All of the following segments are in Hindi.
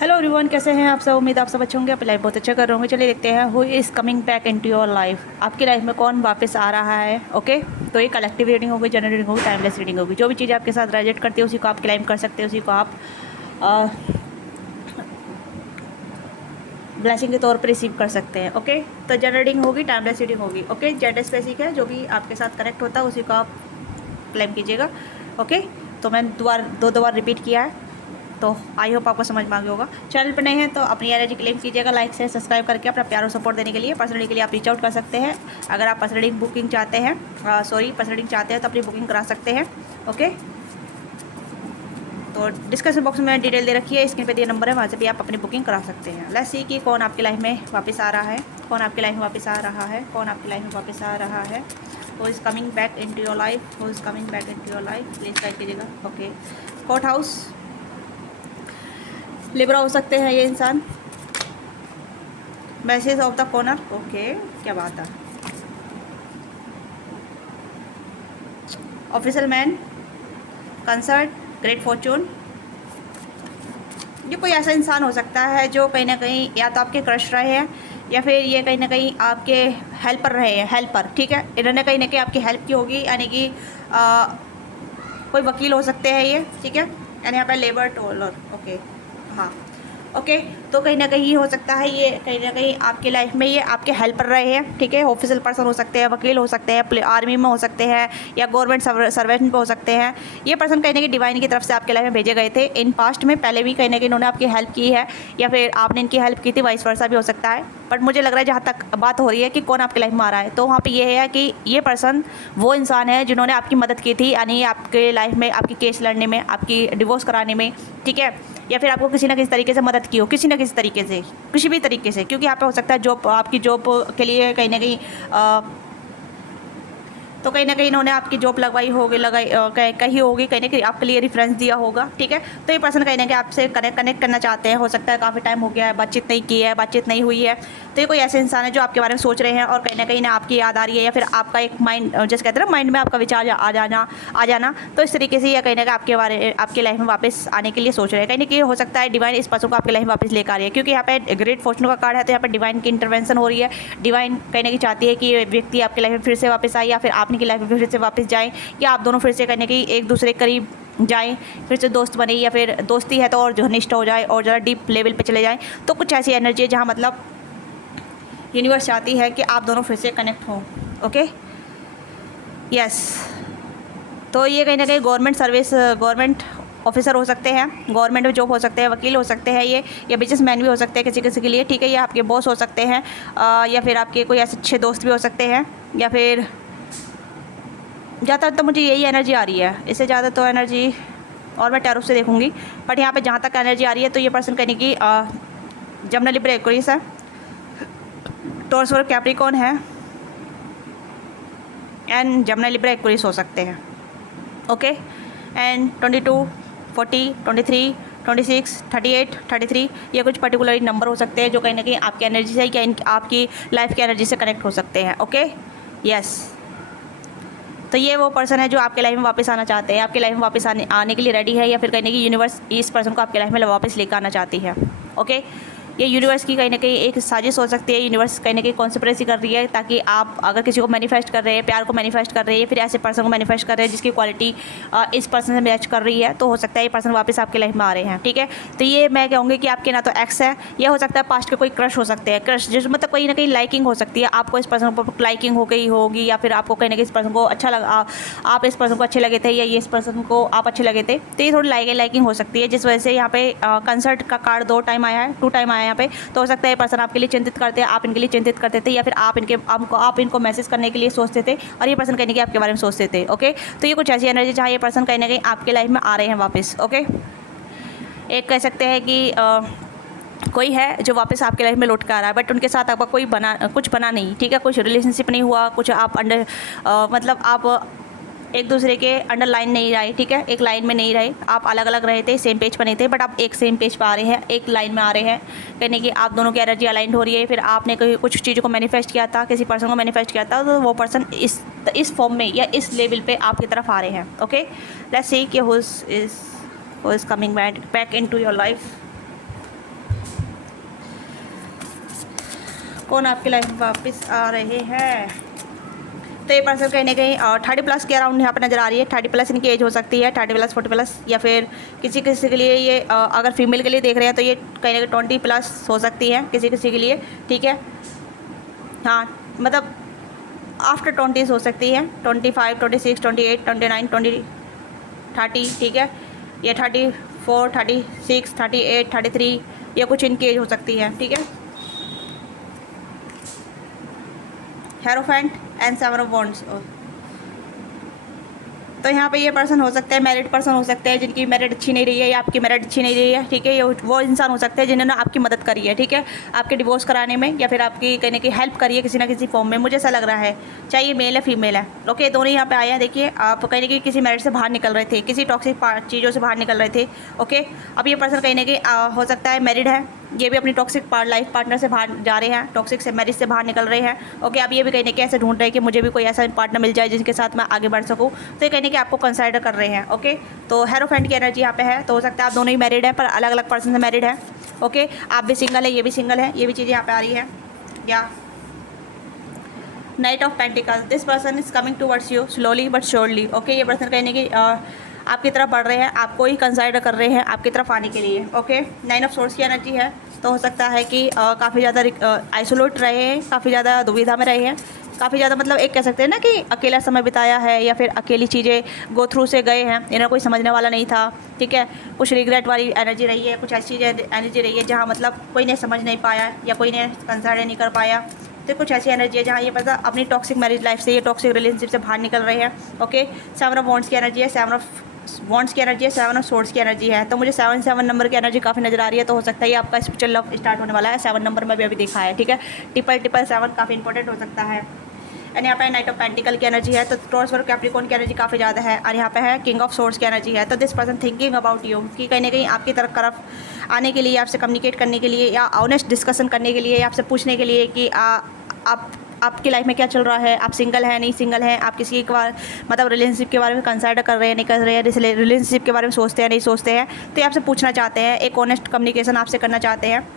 हेलो एवरीवन, कैसे हैं आप सब। उम्मीद आप सब अच्छे होंगे, अपनी लाइफ बहुत अच्छा कर रहे होंगे। चलिए देखते हैं who is coming back into your life. आपकी लाइफ में कौन वापस आ रहा है। ओके, तो ये कलेक्टिव रीडिंग होगी, जनरल रीडिंग होगी, टाइमलेस रीडिंग होगी। जो भी चीज़ आपके साथ रेलेट करती है उसी को आप क्लाइम कर सकते हैं, उसी को आप ब्लेसिंग के तौर पर रिसीव कर सकते हैं। ओके, तो जनरल रीडिंग होगी, टाइमलेस रीडिंग होगी। ओके, जेंडर स्पेसिफिक है, जो भी आपके साथ कनेक्ट होता है उसी को आप क्लेम कीजिएगा। ओके, तो मैंने दो बार रिपीट किया है, तो आई होप आपको समझ में आ गया होगा। चैनल पर नए हैं तो अपनी एनर्जी क्लेम कीजिएगा, लाइक से सब्सक्राइब करके अपना प्यार और सपोर्ट देने के लिए। पर्सनली के लिए आप रीच आउट कर सकते हैं। अगर आप पर्सनली बुकिंग चाहते हैं पर्सनली चाहते हैं तो अपनी बुकिंग करा सकते हैं। ओके, तो डिस्क्रिप्शन बॉक्स में डिटेल दे रखी है, स्क्रीन पे दिए नंबर है, वहाँ से भी आप अपनी बुकिंग करा सकते हैं। लेट्स सी कि कौन आपकी लाइफ में वापस आ रहा है, कौन आपकी लाइफ में वापस आ रहा है, कौन आपकी लाइफ में वापस आ रहा है। Who is coming back into your life, who is coming back into your life, please type कीजिएगा। ओके, कोर्ट हाउस, लिब्रा हो सकते हैं ये इंसान। Message of the corner, okay, क्या बात है। Official man, concert, great Fortune. ये कोई ऐसा इंसान हो सकता है जो कहीं ना कहीं या तो आपके क्रश रहे हैं या फिर ये कहीं ना कहीं आपके हेल्पर रहे हैं, हेल्पर। ठीक है, इन्होंने कहीं ना कहीं आपकी हेल्प की होगी, यानी कि कोई वकील हो सकते हैं ये। ठीक है, यानी यहाँ पर लेबर टोलर। ओके, हाँ, ओके, तो कहीं ना कहीं हो सकता है ये कहीं ना कहीं आपकी लाइफ में ये आपके हेल्पर रहे हैं। ठीक है, ऑफिशियल पर्सन हो सकते हैं, वकील हो सकते हैं, आर्मी में हो सकते हैं, या गवर्नमेंट सर्वेंट में हो सकते हैं। ये पर्सन कहीं ना कहीं डिवाइन की तरफ से आपके लाइफ में भेजे गए थे इन पास्ट में, पहले भी कहीं ना कहीं इन्होंने आपकी हेल्प की है या फिर आपने इनकी हेल्प की थी, वाइस वर्सा भी हो सकता है। बट मुझे लग रहा है जहाँ तक बात हो रही है कि कौन आपकी लाइफ में आ रहा है, तो वहाँ पे ये है कि ये पर्सन वो इंसान है जिन्होंने आपकी मदद की थी, यानी आपके लाइफ में आपकी केस लड़ने में, आपकी डिवोर्स कराने में। ठीक है, या फिर आपको किसी ना किसी तरीके से मदद की हो, किसी ना किसी तरीके से, किसी भी तरीके से, क्योंकि यहाँ पे हो सकता है जॉब, आपकी जॉब के लिए कहीं ना कहीं तो कहीं ना कहीं इन्होंने आपकी जॉब लगवाई होगी, कहीं होगी, कहीं ना कहीं आपके लिए रेफरेंस दिया होगा। ठीक है, तो ये पर्सन कहीं ना कहीं आपसे कनेक्ट करना चाहते हैं। हो सकता है काफ़ी टाइम हो गया है, बातचीत नहीं की है, बातचीत नहीं हुई है, तो ये कोई ऐसे इंसान है जो आपके बारे में सोच रहे हैं और कहीं ना कहीं ना आपकी याद आ रही है, या फिर आपका एक माइंड, जैसे कहते हैं ना, माइंड में आपका विचार आ जाना, तो इस तरीके से या कहीं ना कहीं आपकी लाइफ में वापस आने के लिए सोच रहे हैं। कहीं ना कहीं हो सकता है डिवाइन इस पर्सन को आपकी लाइफ में वापस लेकर आ रही है, क्योंकि यहाँ पे ग्रेट फॉर्चून का कार्ड है, तो यहाँ पर डिवाइन की इंटरवेंशन हो रही है। डिवाइन कहीं ना कहीं चाहती है कि व्यक्ति आपकी लाइफ में फिर से वापस आए, या फिर आपने की लाइफ में फिर से वापस जाएँ, या आप दोनों फिर से कहीं ना कहीं एक दूसरे के करीब जाएँ, फिर से दोस्त बने, या फिर दोस्ती है तो और घनिष्ठ हो जाए और ज़रा डीप लेवल पे चले जाएँ। तो कुछ ऐसी एनर्जी है जहाँ मतलब यूनिवर्स चाहती है कि आप दोनों फिर से कनेक्ट हों। ओके, यस, तो ये कहीं ना कहीं गवर्नमेंट सर्विस, गवर्नमेंट ऑफिसर हो सकते हैं, गवर्नमेंट में जॉब हो सकते हैं, वकील हो सकते हैं ये, या बिजनेसमैन भी हो सकते हैं किसी किसी के लिए। ठीक है, ये आपके बॉस हो सकते हैं, या फिर आपके कोई ऐसे अच्छे दोस्त भी हो सकते हैं, या फिर ज़्यादातर तो मुझे यही एनर्जी आ रही है, इससे ज़्यादा तो एनर्जी और मैं टैरो से देखूंगी। बट यहाँ पे जहाँ तक एनर्जी आ रही है तो ये पर्सन कहने की जमना लिब्रा एक्वेरियस है, टॉरस और कैप्रिकॉर्न है, एंड जमना लिब्रा एक्वेरियस हो सकते हैं। ओके, एंड 22, 40, 23, 26, 38, 33, ये कुछ पर्टिकुलर नंबर हो सकते हैं जो कहीं ना कहीं आपकी एनर्जी से या आपकी लाइफ की एनर्जी से कनेक्ट हो सकते हैं। ओके, यस, तो ये वो पर्सन है जो आपके लाइफ में वापस आना चाहते हैं, आपके लाइफ में वापस आने के लिए रेडी है, या फिर कहीं ना कहीं यूनिवर्स इस पर्सन को आपके लाइफ में वापस लेकर आना चाहती है। ओके, ये यूनिवर्स की कहीं ना कहीं एक साजिश हो सकती है। यूनिवर्स कहीं ना कहीं कॉन्स्पिरेसी कर रही है, ताकि आप अगर किसी को मैनिफेस्ट कर रहे हैं, प्यार को मैनिफेस्ट कर रहे हैं, फिर ऐसे पर्सन को मैनिफेस्ट कर रहे हैं जिसकी क्वालिटी इस पर्सन से मैच कर रही है, तो हो सकता है ये पर्सन वापस आपके लाइफ में आ रहे हैं। ठीक है, तो ये मैं कहूँगी कि आपके ना तो एक्स है, या हो सकता है पास्ट के कोई क्रश हो सकते हैं। क्रश जिस मतलब कहीं ना कहीं लाइकिंग हो सकती है, आपको इस पर्सन को लाइकिंग हो गई होगी, या फिर आपको कहीं ना कहीं इस पर्सन को अच्छा लगा, आप इस पर्सन को अच्छे लगे थे, या ये इस पर्सन को आप अच्छे लगे थे, तो ये थोड़ी लाइकिंग हो सकती है, जिस वजह से यहाँ पे कंसर्ट का कार्ड 2 टाइम आया है, 2 टाइम आया है यहाँ पे। तो हो सकता है ये पर्सन आपके लिए चिंतित करते हैं, आप इनके लिए चिंतित करते थे, या फिर आप इनको मैसेज करने के लिए सोचते थे और ये पर्सन कहीं ना कहीं आपके बारे में सोचते थे। ओके, तो ये कुछ ऐसी एनर्जी जहाँ ये पर्सन कहीं ना कहीं आपके लाइफ में आ रहे हैं वापस। ओके, एक कह सकते हैं कि कोई है जो वापस आपके लाइफ में लौट कर आ रहा है, बट उनके साथ आपका कुछ बना नहीं। ठीक है, कुछ रिलेशनशिप नहीं हुआ, कुछ आप मतलब आप एक दूसरे के अंडर लाइन नहीं रहे। ठीक है, एक लाइन में नहीं रहे, आप अलग अलग रहे थे, सेम पेज पर नहीं थे, बट आप एक सेम पेज पर आ रहे हैं, एक लाइन में आ रहे हैं। कहने की आप दोनों की एनर्जी अलाइंड हो रही है। फिर आपने कोई कुछ चीज़ों को मैनिफेस्ट किया था, किसी पर्सन को मैनिफेस्ट किया था, तो वो पर्सन इस फॉर्म में या इस लेवल पे आपकी तरफ आ रहे हैं। ओके, लेट्स सी कि who is coming back into your life. कौन आपकी लाइफ में वापस आ रहे हैं। तो ये पर्सन कहीं ना कहीं 30+ के अराउंड यहाँ पर नज़र आ रही है। 30+ इनकी एज हो सकती है, 30+, 40+, या फिर किसी किसी के लिए ये अगर फीमेल के लिए देख रहे हैं तो ये कहीं ना कहीं 20+ हो सकती है किसी किसी के लिए, ठीक है। हाँ, मतलब आफ्टर 20s हो सकती है, 25, 26, 28, 29, 20, 30, ठीक है। ये 34, 36, 38, 33, या कुछ इनकी एज हो सकती है, ठीक है। Hierophant and 7 of wands. तो यहाँ पे ये पर्सन हो सकते हैं मैरिड पर्सन हो सकते हैं जिनकी मैरिड अच्छी नहीं रही है या आपकी मैरिड अच्छी नहीं रही है, ठीक है। ये वो इंसान हो सकते हैं जिन्होंने आपकी मदद करी है, ठीक है, आपके डिवोर्स कराने में या फिर आपकी कहने की हेल्प करी है किसी ना किसी फॉर्म में, मुझे ऐसा लग रहा है, चाहे ये मेल है फीमेल है। ओके, दोनों यहाँ पे आए हैं। देखिए, आप कहीं ना कहीं किसी मैरिज से बाहर निकल रहे थे, किसी टॉक्सिक चीज़ों से बाहर निकल रहे थे। ओके, अब ये पर्सन कहीं ना कहीं हो सकता है मैरिड है, ये भी अपनी टॉक्सिक लाइफ पार्टनर से बाहर जा रहे हैं, टॉक्सिक से मैरिज से बाहर निकल रहे हैं। ओके, अब ये भी कहीं ना कहीं ऐसे ढूंढ रहे हैं कि मुझे भी कोई ऐसा पार्टनर मिल जाए जिसके साथ मैं आगे बढ़ सकूँ, तो ये कहीं ना कहीं आपको कंसिडर कर रहे हैं। ओके, तो हेरोफेंट की एनर्जी यहाँ पे है, तो हो सकता है आप दोनों ही मैरिड हैं पर अलग अलग पर्सन से मैरिड है। ओके, आप भी सिंगल है, ये भी सिंगल है, ये भी चीज़ें यहाँ पे आ रही है। या night of pentacles, this person is coming towards you slowly but surely. Okay, ये पर्सन कहने की आपकी तरफ बढ़ रहे हैं, आपको ही कंसिडर कर रहे हैं आपकी तरफ आने के लिए। ओके, 9 ऑफ सोर्स की एनर्जी है, तो हो सकता है कि काफ़ी ज़्यादा आइसोलेट रहे हैं, काफ़ी ज़्यादा दुविधा में रहे हैं, काफ़ी ज़्यादा मतलब एक कह सकते हैं ना कि अकेला समय बिताया है या फिर अकेली चीज़ें गो थ्रू से गए हैं, इन्हें कोई समझने वाला नहीं था, ठीक है। कुछ रिग्रेट वाली एनर्जी रही है, कुछ ऐसी एनर्जी रही है जहाँ मतलब कोई ने समझ नहीं पाया या कोई ने कंसिडर नहीं कर पाया। तो कुछ ऐसी एनर्जी है जहाँ ये पता अपनी टॉक्सिक मैरिज लाइफ से, ये टॉक्सिक रिलेशनशिप से बाहर निकल रहे हैं। ओके, 7 ऑफ वॉन्ड्स की एनर्जी है, 7 ऑफ वॉन्ड्स की एनर्जी है, 7 ऑफ सोर्ड्स की एनर्जी है। तो मुझे 7 नंबर की एनर्जी काफ़ी नज़र आ रही है, तो हो सकता है ये आपका स्पिरिचुअल लव स्टार्ट होने वाला है। 7 नंबर में भी अभी देखा है, ठीक है। 7 काफ़ी इंपॉर्टेंट हो सकता है। एंड यहाँ पे नाइट ऑफ पेंटिकल की एनर्जी है, तो टॉरस और कैप्रिकॉर्न की एनर्जी काफ़ी ज़्यादा है। और यहाँ पे है किंग ऑफ सोर्ड्स की एनर्जी है, तो this person thinking about you, कि कहीं ना कहीं आपकी तरफ आने के लिए, आपसे कम्युनिकेट करने के लिए या ऑनेस्ट डिस्कशन करने के लिए या आपसे पूछने के लिए कि आपकी लाइफ में क्या चल रहा है, आप सिंगल हैं नहीं सिंगल हैं, आप किसी के बारे मतलब रिलेशनशिप के बारे में कंसिडर कर रहे हैं नहीं कर रहे हैं, रिलेशनशिप के बारे में सोचते हैं नहीं सोचते हैं, तो ये आपसे पूछना चाहते हैं, एक ऑनेस्ट कम्युनिकेशन आपसे करना चाहते हैं।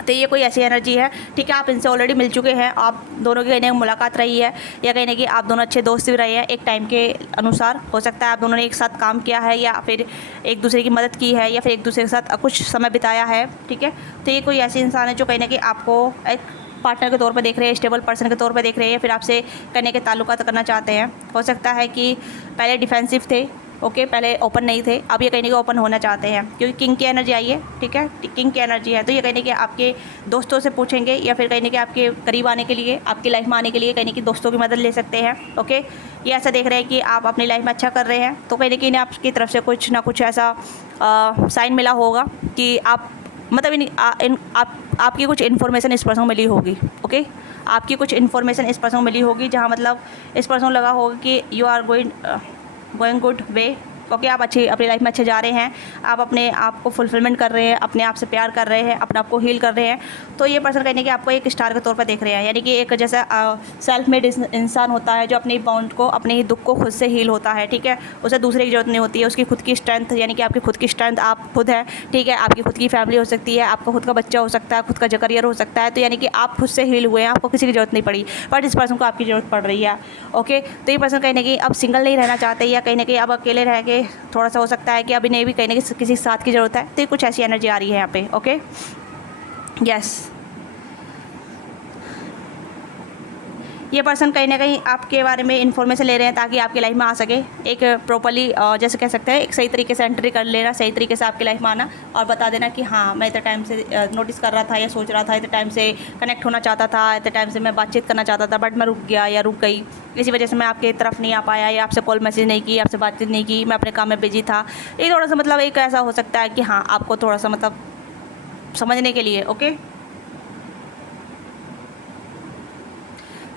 तो ये कोई ऐसी एनर्जी है, ठीक है। आप इनसे ऑलरेडी मिल चुके हैं, आप दोनों की कहीं ना मुलाकात रही है या कहीं ना कि आप दोनों अच्छे दोस्त भी रहे हैं एक टाइम के अनुसार। हो सकता है आप दोनों ने एक साथ काम किया है या फिर एक दूसरे की मदद की है या फिर एक दूसरे के साथ कुछ समय बिताया है, ठीक है। तो ये कोई ऐसी इंसान है जो कहीं ना कहीं आपको एक पार्टनर के तौर पे देख रहे हैं, स्टेबल पर्सन के तौर पे देख रहे हैं, फिर आपसे करने के ताल्लुकात करना चाहते हैं। हो सकता है कि पहले डिफेंसिव थे, ओके, पहले ओपन नहीं थे, अब ये कहीं ना कहीं ओपन होना चाहते हैं क्योंकि किंग की एनर्जी आई है, ठीक है। किंग की एनर्जी है, तो ये कहीं ना कहीं आपके दोस्तों से पूछेंगे या फिर कहीं ना कहीं आपके करीब आने के लिए, आपकी लाइफ में आने के लिए कहीं ना कहीं दोस्तों की मदद ले सकते हैं। ओके, ये ऐसा देख रहे हैं कि आप अपनी लाइफ में अच्छा कर रहे हैं, तो कहीं ना कहीं आपकी तरफ से कुछ ना कुछ ऐसा साइन मिला होगा कि आप मतलब आपकी कुछ इन्फॉर्मेशन इस पर्सन को मिली होगी। ओके, आपकी कुछ इन्फॉर्मेशन इस पर्सन को मिली होगी जहाँ मतलब इस पर्सन को लगा होगा कि you are going good way, okay, आप अच्छे अपनी लाइफ में अच्छे जा रहे हैं, आप अपने आप को फुलफिलमेंट कर रहे हैं, अपने आप से प्यार कर रहे हैं, अपने आप को हील कर रहे हैं। तो ये पर्सन कहने कि आपको एक स्टार के तौर पर देख रहे हैं, यानी कि एक जैसा सेल्फ मेड इंसान होता है जो अपनी बाउंड को, अपने ही दुख को खुद से हील होता है, ठीक है। उसे दूसरे की जरूरत नहीं होती है, उसकी खुद की स्ट्रेंथ, यानी कि आपकी खुद की स्ट्रेंथ आप खुद है, ठीक है। आपकी खुद की फैमिली हो सकती है, आपका खुद का बच्चा हो सकता है, खुद का करियर हो सकता है, तो यानी कि आप खुद से हील हुए हैं, आपको किसी की जरूरत नहीं पड़ी, बट इस पर्सन को आपकी ज़रूरत पड़ रही है। ओके, तो ये पर्सन कहीं ना कहीं अब सिंगल नहीं रहना चाहते या कहीं ना कहीं अब अकेले रह के थोड़ा सा हो सकता है कि अभी नहीं भी कहीं ना कहीं किसी साथ की ज़रूरत है, तो कुछ ऐसी एनर्जी आ रही है यहाँ पे। ओके, यस, ये पर्सन कहीं ना कहीं आपके बारे में इन्फॉर्मेशन ले रहे हैं ताकि आपकी लाइफ में आ सके, एक प्रॉपर्ली जैसे कह सकते हैं एक सही तरीके से एंट्री कर लेना, सही तरीके से आपकी लाइफ में आना और बता देना कि हाँ मैं इतने टाइम से नोटिस कर रहा था या सोच रहा था, इतने टाइम से कनेक्ट होना चाहता था, इतने टाइम से मैं बातचीत करना चाहता था, बट मैं रुक गया या रुक गई, इसी वजह से मैं आपके तरफ नहीं आ पाया या आपसे कॉल मैसेज नहीं की, आपसे बातचीत नहीं की, मैं अपने काम में बिजी था। ये थोड़ा सा मतलब एक ऐसा हो सकता है कि हाँ आपको थोड़ा सा मतलब समझने के लिए। ओके,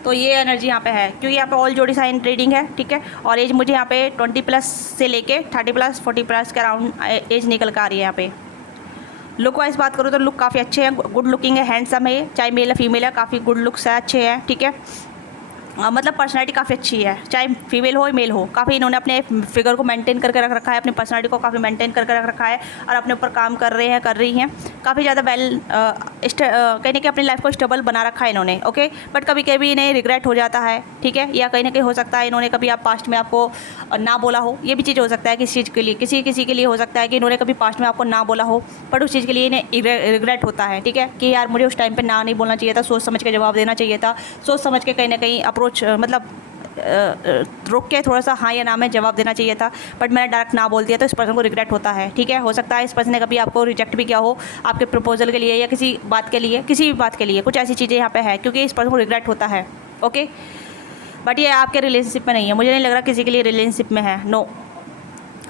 तो ये एनर्जी यहाँ पे है क्योंकि यहाँ पे ऑल जोड़ी साइन ट्रेडिंग है, ठीक है। और एज मुझे यहाँ पे 20+ से लेके 30+, 40+ के अराउंड एज निकल कर आ रही है यहाँ पे। लुक वाइज बात करूँ तो लुक काफ़ी अच्छे हैं, गुड लुकिंग है, हैंडसम है, चाहे मेल है फीमेल है, काफ़ी गुड लुक्स है, अच्छे हैं, ठीक है। मतलब पर्सनैलिटी काफ़ी अच्छी है, चाहे फीमेल हो या मेल हो, काफ़ी इन्होंने अपने फिगर को मेंटेन करके रख रखा है, अपनी पर्सनैलिटी को काफ़ी मेंटेन करके रख रखा है और अपने ऊपर काम कर रहे हैं, कर रही हैं, काफ़ी ज़्यादा कहीं ना कहीं अपनी लाइफ को स्टेबल बना रखा है इन्होंने, ओके। बट कभी कभी इन्हें रिग्रेट हो जाता है, ठीक है, या कहीं ना कहीं हो सकता है इन्होंने कभी आप पास्ट में आपको ना बोला हो, ये भी चीज़ हो सकता है किसी चीज़ के लिए, किसी के लिए हो सकता है कि इन्होंने कभी पास्ट में आपको ना बोला हो, बट उस चीज़ के लिए इन्हें रिग्रेट होता है, ठीक है, कि यार मुझे उस टाइम पर ना नहीं बोलना चाहिए था, सोच समझ के जवाब देना चाहिए था, सोच समझ के कहीं ना कहीं अप्रोच मतलब रुक के थोड़ा सा हाँ या ना में जवाब देना चाहिए था, बट मैंने डायरेक्ट ना बोल दिया, तो इस पर्सन को रिग्रेट होता है, ठीक है। हो सकता है इस पर्सन ने कभी आपको रिजेक्ट भी किया हो आपके प्रपोजल के लिए या किसी बात के लिए, किसी भी बात के लिए, कुछ ऐसी चीज़ें यहाँ पे है, क्योंकि इस पर्सन को रिग्रेट होता है, ओके। बट ये आपके रिलेशनशिप में नहीं है, मुझे नहीं लग रहा किसी के लिए रिलेशनशिप में है, नो।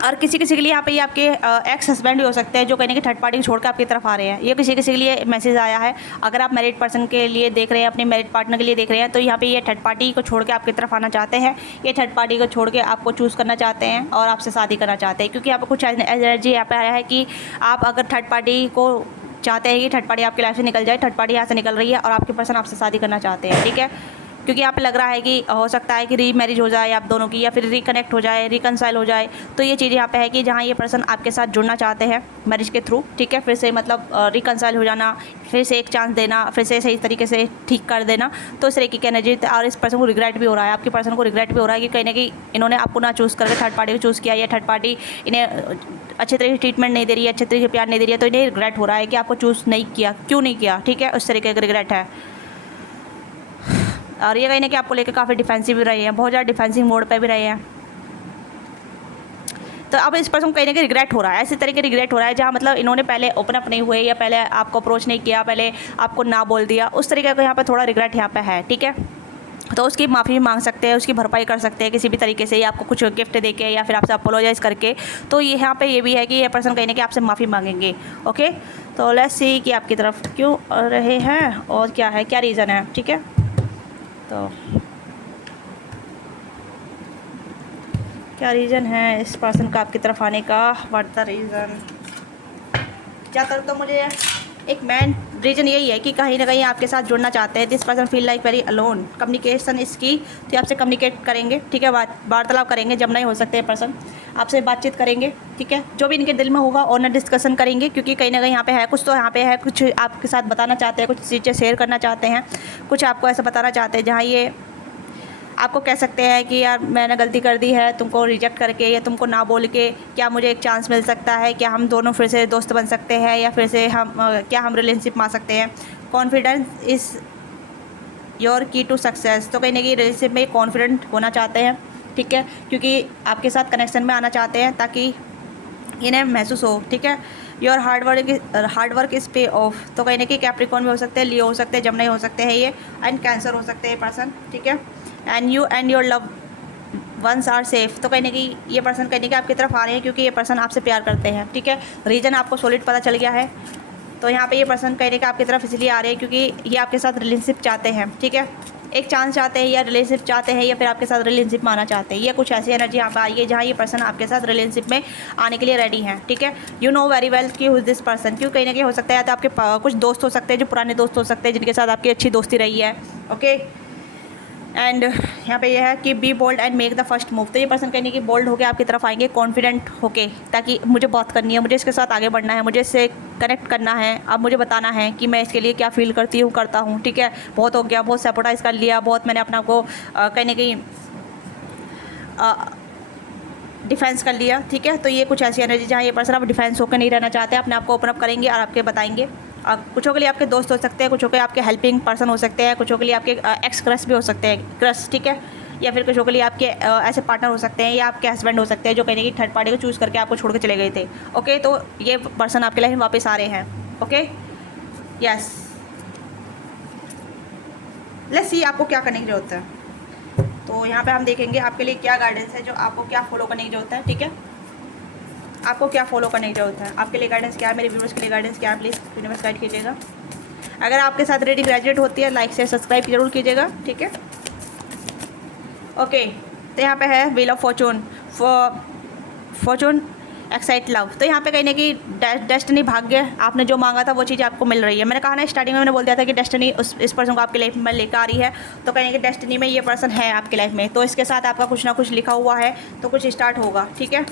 और किसी के लिए यहाँ पे ये आपके एक्स हस्बैंड भी हो सकते हैं जो कहीं ना कहीं थर्ड पार्टी को छोड़कर आपकी तरफ आ रहे हैं। ये किसी के लिए मैसेज आया है। अगर आप मैरिड पर्सन के लिए देख रहे हैं, अपने मैरिड पार्टनर के लिए देख रहे हैं, तो यहाँ पे ये थर्ड पार्टी को छोड़ के आपकी तरफ आना चाहते हैं। ये थर्ड पार्टी को छोड़ के आपको चूज़ करना चाहते हैं और आपसे शादी करना चाहते हैं, क्योंकि यहाँ पर कुछ एनर्जी यहाँ पे आया है कि आप अगर थर्ड पार्टी को चाहते हैं कि थर्ड पार्टी आपकी लाइफ से निकल जाए, थर्ड पार्टी यहाँ से निकल रही है और आपके पर्सन आपसे शादी करना चाहते हैं, ठीक है। क्योंकि यहाँ पे लग रहा है कि हो सकता है कि री मैरिज हो जाए आप दोनों की, या फिर रिकनेक्ट हो जाए, रिकनसाइल हो जाए। तो ये चीज़ यहाँ पे है कि जहाँ ये पर्सन आपके साथ जुड़ना चाहते हैं मैरिज के थ्रू, ठीक है, फिर से मतलब रिकनसाइल हो जाना, फिर से एक चांस देना, फिर से सही तरीके से ठीक कर देना, तो इस तरीके की एनर्जी। और इस पर्सन को रिग्रेट भी हो रहा है, आपके पर्सन को रिग्रेट भी हो रहा है कि कहीं ना कहीं इन्होंने आपको ना चूज़ करके थर्ड पार्टी को चूज़ किया, या थर्ड पार्टी इन्हें अच्छे तरीके से ट्रीटमेंट नहीं दे रही है, अच्छे तरीके से प्यार नहीं दे रही है, तो इन्हें रिग्रेट हो रहा है कि आपको चूज़ नहीं किया, क्यों नहीं किया, ठीक है, उस तरीके का रिग्रेट है। और ये कहीं ना कि आपको लेकर काफ़ी डिफेंसिव भी रहे हैं, बहुत ज़्यादा डिफेंसिव मोड पे भी रहे हैं। तो अब इस पर्सन को कहीं ना कहीं रिग्रेट हो रहा है, ऐसे तरीके रिग्रेट हो रहा है जहाँ मतलब इन्होंने पहले ओपन अप नहीं हुए, या पहले आपको अप्रोच नहीं किया, पहले आपको ना बोल दिया, उस तरीके का यहाँ पे थोड़ा रिग्रेट यहाँ पे है, ठीक है। तो उसकी माफ़ी मांग सकते हैं, उसकी भरपाई कर सकते हैं किसी भी तरीके से, या आपको कुछ गिफ्ट देके या फिर आपसे अपोलोजाइज़ करके। तो ये यहाँ पे ये भी है कि ये पर्सन कहीं ना कहीं आपसे माफ़ी मांगेंगे, ओके। तो लेट्स सी कि आपकी तरफ क्यों रहे हैं और क्या है, क्या रीज़न है, ठीक है। तो क्या रीज़न है इस पर्सन का आपकी तरफ आने का, व्हाट द रीज़न। ज़्यादातर तो मुझे एक मेन रीज़न यही है कि कहीं ना कहीं आपके साथ जुड़ना चाहते हैं। This person feel like very alone. Communication इसकी, तो आपसे कम्युनिकेट करेंगे, ठीक है, वार्तालाप करेंगे, जब नहीं हो सकते हैं पर्सन आपसे बातचीत करेंगे, ठीक है, जो भी इनके दिल में होगा ऑनर डिस्कशन करेंगे, क्योंकि कहीं ना कहीं यहाँ पे है कुछ, तो यहाँ पे है कुछ आपके साथ बताना चाहते हैं, कुछ चीज़ें शेयर करना चाहते हैं, कुछ आपको ऐसा बताना चाहते हैं जहाँ ये आपको कह सकते हैं कि यार मैंने गलती कर दी है, तुमको रिजेक्ट करके या तुमको ना बोल के, क्या मुझे एक चांस मिल सकता है, क्या हम दोनों फिर से दोस्त बन सकते हैं, या फिर से क्या हम रिलेशनशिप में आ सकते हैं। कॉन्फिडेंस इज़ योर की टू सक्सेस। तो कहीं ना कहीं रिलेशनशिप में कॉन्फिडेंट होना चाहते हैं, ठीक है, क्योंकि आपके साथ कनेक्शन में आना चाहते हैं ताकि इन्हें महसूस हो, ठीक है। योर हार्डवर्क इज़ पे ऑफ। तो कहीं ना कहीं कैप्रिकॉर्न भी हो सकते हैं, लियो हो सकते हैं, जमनी हो सकते हैं ये, एंड कैंसर हो सकते हैं पर्सन, ठीक है। And you and your love ones are safe. तो कहीं ना कहीं ये पर्सन कहीं ना कहीं आपकी तरफ आ रहे हैं क्योंकि ये पर्सन आपसे प्यार करते हैं, ठीक है। रीज़न आपको सॉलिड पता चल गया है। तो यहाँ पे ये पर्सन कहीं ना कहीं आपकी तरफ इसलिए आ रहे हैं क्योंकि ये आपके साथ रिलेशनशिप चाहते हैं, ठीक है, एक चांस चाहते हैं, या रिलेशनशिप चाहते हैं, या फिर आपके साथ रिलेशनशिप में आना चाहते हैं। ये कुछ ऐसी एनर्जी यहाँ पर आई है जहाँ ये पर्सन आपके साथ रिलेशनशिप में आने के लिए रेडी हैं, ठीक है। यू नो वेरी वेल कि हु इज दिस पर्सन। क्यों कहीं ना कहीं हो सकता है या तो आपके कुछ दोस्त हो सकते हैं जो पुराने दोस्त हो सकते हैं जिनके साथ आपकी अच्छी दोस्ती रही है, ओके। एंड यहाँ पे यह है कि be bold and make the first move. तो ये पर्सन कहने की बोल्ड होकर आपकी तरफ आएंगे, कॉन्फिडेंट होके, ताकि मुझे बात करनी है, मुझे इसके साथ आगे बढ़ना है, मुझे इससे कनेक्ट करना है, अब मुझे बताना है कि मैं इसके लिए क्या फ़ील करता हूँ, ठीक है। बहुत हो गया, बहुत सैपोर्टाइज कर लिया, बहुत मैंने अपना को कहीं ना कहीं डिफेंस कर लिया, ठीक है। तो ये कुछ ऐसी एनर्जी जहाँ ये पर्सन अब डिफेंस होकर नहीं रहना चाहते, अपने आप को ओपन अप करेंगे और आपके बताएंगे। कुछों के लिए आपके दोस्त हो सकते हैं, कुछों के आपके हेल्पिंग पर्सन हो सकते हैं, कुछों के लिए आपके एक्स क्रश भी हो सकते हैं, क्रश, ठीक है, या फिर कुछों के लिए आपके ऐसे पार्टनर हो सकते हैं, या आपके हस्बैंड हो सकते हैं जो कहीं ना कहीं थर्ड पार्टी को चूज़ करके आपको छोड़ के चले गए थे, ओके। तो ये पर्सन आपके लाइफ में वापस आ रहे हैं, ओके, यस। लेट्स सी आपको क्या करने की जरूरत है। तो यहाँ पे हम देखेंगे आपके लिए क्या गाइडेंस है, जो आपको क्या फॉलो करने की जरूरत है, ठीक है। आपको क्या फॉलो करने की जरूरत है, आपके लिए गाइडेंस क्या है, मेरे व्यूअर्स के लिए गाइडेंस क्या है, प्लीज़ यूनिवर्स गाइड कीजिएगा। अगर आपके साथ रेडी ग्रेजुएट होती है, लाइक से सब्सक्राइब जरूर कीजिएगा, ठीक है, ओके। तो यहाँ पे है wheel of Fortune excite love. तो यहाँ पे कहीं ना कहीं डेस्टिनी, भाग्य, आपने जो मांगा था वो चीज़ आपको मिल रही है। मैंने कहा ना स्टार्टिंग में, मैंने बोल दिया था कि डेस्टिनी इस पर्सन को आपकी लाइफ में लेकर आ रही है। तो कहीं ना कहीं डेस्टिनी में ये पर्सन है आपकी लाइफ में, तो इसके साथ आपका कुछ ना कुछ लिखा हुआ है, तो कुछ स्टार्ट होगा, ठीक है।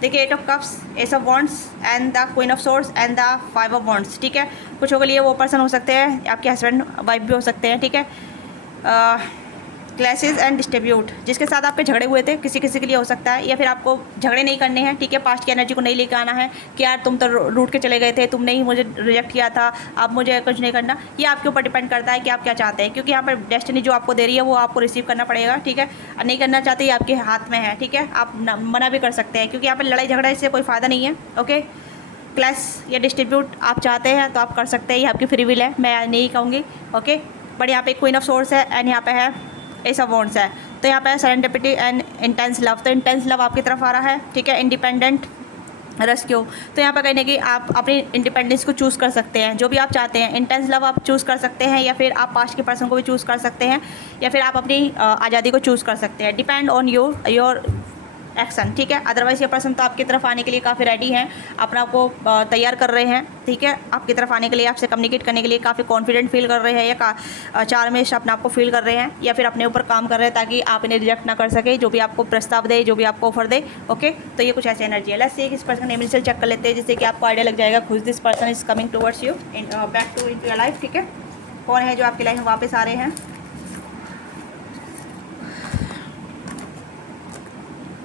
देखिए 8 of cups, S of wands and the queen of swords and the 5 of wands, ठीक है। कुछ के लिए वो पर्सन हो सकते हैं, आपके हस्बैंड वाइफ भी हो सकते हैं, ठीक है। क्लैशेस एंड डिस्ट्रीब्यूट, जिसके साथ आपके झगड़े हुए थे, किसी किसी के लिए हो सकता है, या फिर आपको झगड़े नहीं करने हैं, ठीक है। पास्ट की एनर्जी को नहीं लेकर आना है कि यार तुम तो रूठ के चले गए थे, तुमने ही मुझे रिजेक्ट किया था, अब मुझे कुछ नहीं करना। ये आपके ऊपर डिपेंड करता है कि आप क्या चाहते हैं, क्योंकि यहाँ पर डेस्टिनी जो आपको दे रही है वो आपको रिसीव करना पड़ेगा, ठीक है। नहीं करना चाहते ये आपके हाथ में है, ठीक है। आप मना भी कर सकते हैं, क्योंकि यहाँ पर लड़ाई झगड़ा इससे कोई फ़ायदा नहीं है, ओके। क्लैश या डिस्ट्रीब्यूट आप चाहते हैं तो आप कर सकते हैं, ये आपकी फ्री विल है, मैं नहीं कहूँगी, ओके। बट यहाँ पे क्वीन ऑफ सोर्ड्स है एंड यहाँ पे है एस ऑफ वॉन्ड्स है, तो यहाँ पे सेरेंडिपिटी एंड इंटेंस लव, तो इंटेंस लव आपकी तरफ आ रहा है, ठीक है। इंडिपेंडेंट रेस्क्यू, तो यहाँ पर कहीं ना कहीं आप अपनी इंडिपेंडेंस को चूज़ कर सकते हैं, जो भी आप चाहते हैं। इंटेंस लव आप चूज़ कर सकते हैं, या फिर आप पास्ट के पर्सन को भी चूज़ कर सकते हैं, या फिर आप अपनी आज़ादी को चूज़ कर सकते हैं। डिपेंड ऑन योर एक्शन, ठीक है। अदरवाइज़ ये पर्सन तो आपकी तरफ आने के लिए काफ़ी रेडी हैं, अपना आपको तैयार कर रहे हैं, ठीक है। आपकी तरफ आने के लिए, आपसे कम्युनिकेट करने के लिए काफ़ी कॉन्फिडेंट फील कर रहे हैं, या चार्मिश अपने आप को फील कर रहे हैं, या फिर अपने ऊपर काम कर रहे हैं ताकि आप इन्हें रिजेक्ट ना कर सके, जो भी आपको प्रस्ताव दे, जो भी आपको ऑफर दे, ओके। तो ये कुछ ऐसी एनर्जी है। लेट्स सी इस पर्सन का नेम इनिशियल चेक कर लेते हैं, जिससे कि आपको आइडिया लग जाएगा खुद this person is coming towards you back to into your life, ठीक है। कौन है जो आपकी लाइफ में वापस आ रहे हैं।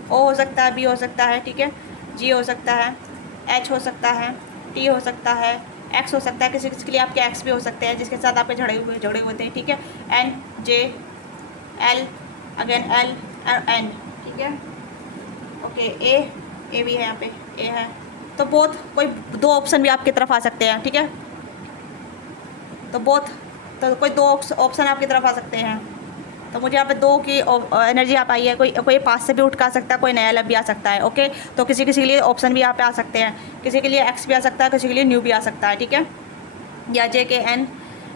ओ हो सकता है, बी हो सकता है, ठीक है, जी हो सकता है, एच हो सकता है, टी हो सकता है, एक्स हो सकता है, किसी किसी के लिए आपके एक्स भी हो सकते हैं जिसके साथ आपके झगड़े हुए थे, ठीक है। एन, जे, एल, अगेन एल और एन, ठीक है, ओके। ए भी है, यहाँ पे ए है, तो बोथ कोई दो ऑप्शन भी आपकी तरफ आ सकते हैं, ठीक है। तो बोथ, तो कोई दो ऑप्शन आपकी तरफ आ सकते हैं। तो मुझे यहाँ पे दो की एनर्जी आप आई है, कोई पास से भी उठ का सकता है, कोई नया लब भी आ सकता है, ओके। तो किसी किसी के लिए ऑप्शन भी यहाँ पे आ सकते हैं, किसी के लिए एक्स भी आ सकता है, किसी के लिए न्यू भी आ सकता है, ठीक है। या J K N,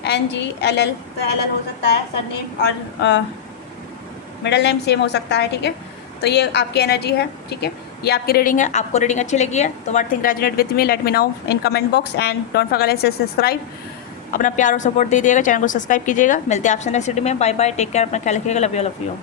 N G L L, तो एल एल हो सकता है, सर नेम और मिडल नेम सेम हो सकता है, ठीक है। तो ये आपकी एनर्जी है, ठीक है। ये आपकी रीडिंग है। आपको रीडिंग अच्छी लगी है तो what think resonate with me, let me know in comment box and don't forget to subscribe. अपना प्यार और सपोर्ट दीजिएगा, चैनल को सब्सक्राइब कीजिएगा। मिलते हैं आपसे नेक्स्ट वीडियो में। बाय बाय, टेक केयर, अपना ख्याल रखिएगा। Love you.